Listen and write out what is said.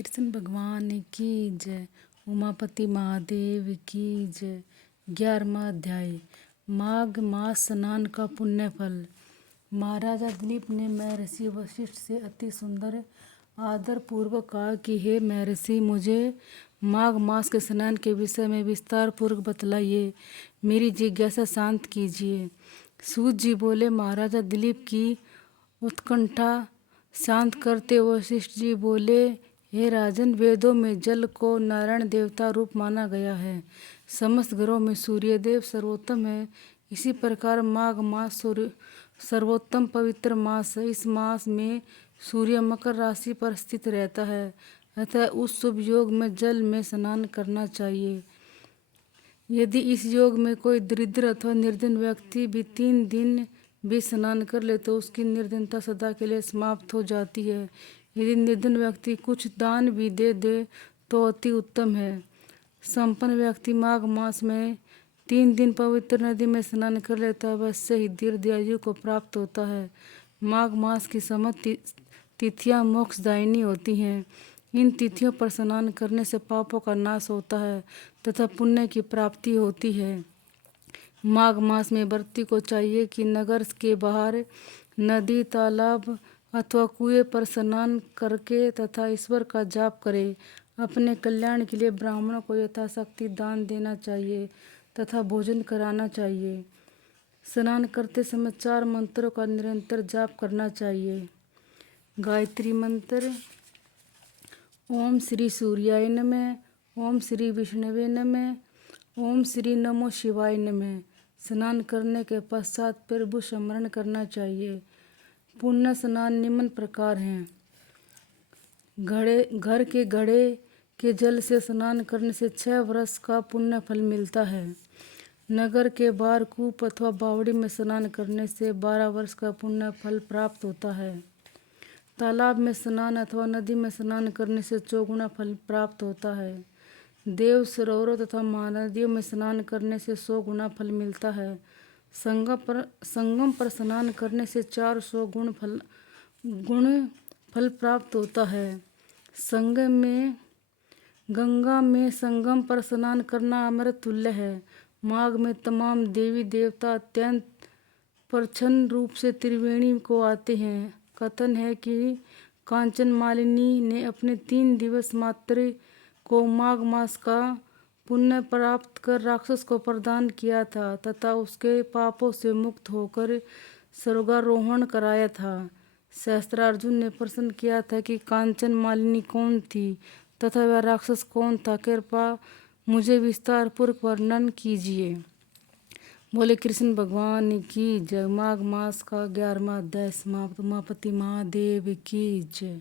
कृष्ण भगवान की जय। उमापति महादेव की जय। 11वां अध्याय। माघ मास स्नान का पुण्य फल। महाराजा दिलीप ने महर्षि वशिष्ठ से अति सुंदर आदर पूर्वक कहा कि हे महर्षि, मुझे माघ मास के स्नान के विषय में विस्तार पूर्वक बतलाइए, मेरी जिज्ञासा शांत कीजिए। सूत जी बोले, महाराजा दिलीप की उत्कंठा शांत करते वशिष्ठ जी बोले, हे राजन, वेदों में जल को नारायण देवता रूप माना गया है। समस्त ग्रहों में सूर्यदेव सर्वोत्तम है। इसी प्रकार माघ मास सर्वोत्तम पवित्र मास है। इस मास में सूर्य मकर राशि पर स्थित रहता है, अतः उस शुभ योग में जल में स्नान करना चाहिए। यदि इस योग में कोई दरिद्र अथवा निर्धन व्यक्ति भी 3 दिन भी स्नान कर ले तो उसकी निर्धनता सदा के लिए समाप्त हो जाती है। यदि निर्धन व्यक्ति कुछ दान भी दे तो अति उत्तम है। संपन्न व्यक्ति माघ मास में 3 दिन पवित्र नदी में स्नान कर लेता है, अवश्य ही दीर्घ आयु को प्राप्त होता है। माघ मास की समस्त तिथियां मोक्षदायिनी होती हैं। इन तिथियों पर स्नान करने से पापों का नाश होता है तथा पुण्य की प्राप्ति होती है। माघ मास में व्रती को चाहिए कि नगर के बाहर नदी, तालाब अथवा कुएं पर स्नान करके तथा ईश्वर का जाप करे। अपने कल्याण के लिए ब्राह्मणों को यथाशक्ति दान देना चाहिए तथा भोजन कराना चाहिए। स्नान करते समय 4 मंत्रों का निरंतर जाप करना चाहिए। गायत्री मंत्र। ओम श्री सूर्याय नमः, ओम श्री विष्णवे नमः, ओम श्री नमो शिवाय नमः। स्नान करने के पश्चात प्रभु स्मरण करना चाहिए। पुण्य स्नान निम्न प्रकार हैं। घर के घड़े के जल से स्नान करने से 6 वर्ष का पुण्य फल मिलता है। नगर के बाहर कूप अथवा बावड़ी में स्नान करने से 12 वर्ष का पुण्य फल प्राप्त होता है। तालाब में स्नान अथवा नदी में स्नान करने से 4 गुना फल प्राप्त होता है। देव सरोवरों तथा महानदियों में स्नान करने से 100 गुना फल मिलता है। संगम पर स्नान करने से 400 गुण फल प्राप्त होता है। गंगा में संगम पर स्नान करना अमृत तुल्य है। माघ में तमाम देवी देवता अत्यंत प्रसन्न रूप से त्रिवेणी को आते हैं। कथन है कि कांचन मालिनी ने अपने 3 दिवस मात्र को माघ मास का पुण्य प्राप्त कर राक्षस को प्रदान किया था तथा उसके पापों से मुक्त होकर स्वर्गारोहण कराया था। सहस्त्रार्जुन ने प्रश्न किया था कि कांचन मालिनी कौन थी तथा वह राक्षस कौन था, कृपया मुझे विस्तार पूर्वक वर्णन कीजिए। बोले कृष्ण भगवान की जय। माघ मास का 11वां अध्याय समाप्त। उमापति महादेव की जय।